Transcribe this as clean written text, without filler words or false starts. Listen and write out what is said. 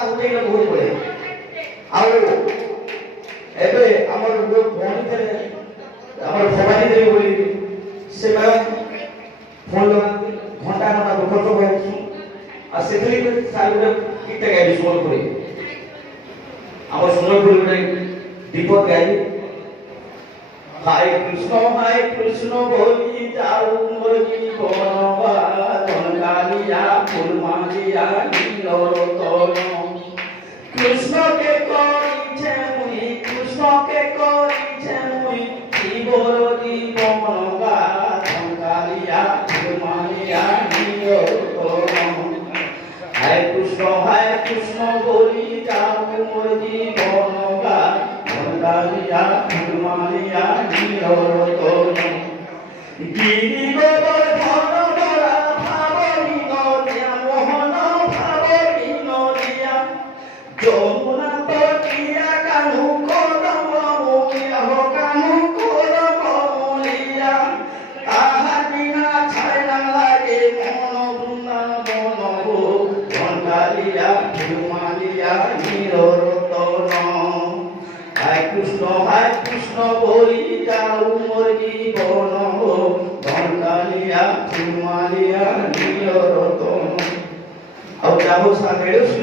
କଥା ଉଠେଇଲେ ବହୁତ ବଢିଆ। ଆଉ ଏବେ ଆମର ଯୋଉ ଭଉଣୀ ଥିଲେ ଆମର ଭବାନୀ ଦେବୀ ବୋଲି ସେ ମ୍ୟାଡମ ଫୋନ ଲଗାନ୍ତି ଘଣ୍ଟା ଘଣ୍ଟା ଦୁଃଖ ସବୁ ହଉଛୁ ଆଉ ସେଥିରେ ସାର୍ ଗୋଟେ ଗୀତ ଗାଇବି ସମ୍ବଲପୁରୀ ଆମର ସମ୍ବଲପୁରୀ ଗୋଟେ ଦୀପ ଗାଇବି। হায় কৃষ্ণ বলি যাও মোর জীবন কালিয়া ফুল মারিয়া নীলরতন কৃষ্ণকে করিছে মুই কৃষ্ণকে করিছে মুই জীবর জীবন কালিয়া ফুল মারিয়া নীলরতন হায় কৃষ্ণ বলি যাও মোর জীবন কালিয়া ফুল মারিয়া নীলরতন গিরি গোবর্ধন ধরা ভাবনি নদিয়া মোহন ভাবনি নদিয়া যমুনা তটিয়া কানু কদম মুলিয়া হো কানু কদম মুলিয়া তাহার বিনা ছায় না লাগে মন বৃন্দাবন গো কালিয়া ফুল মারিয়া নীলরতন হায় কৃষ্ণ বলি যাও মোর জীবন ধন কালিয়া ফুল মারিয়া নীলরতন। ଆଉ ଯାହା ହଉ ସାର୍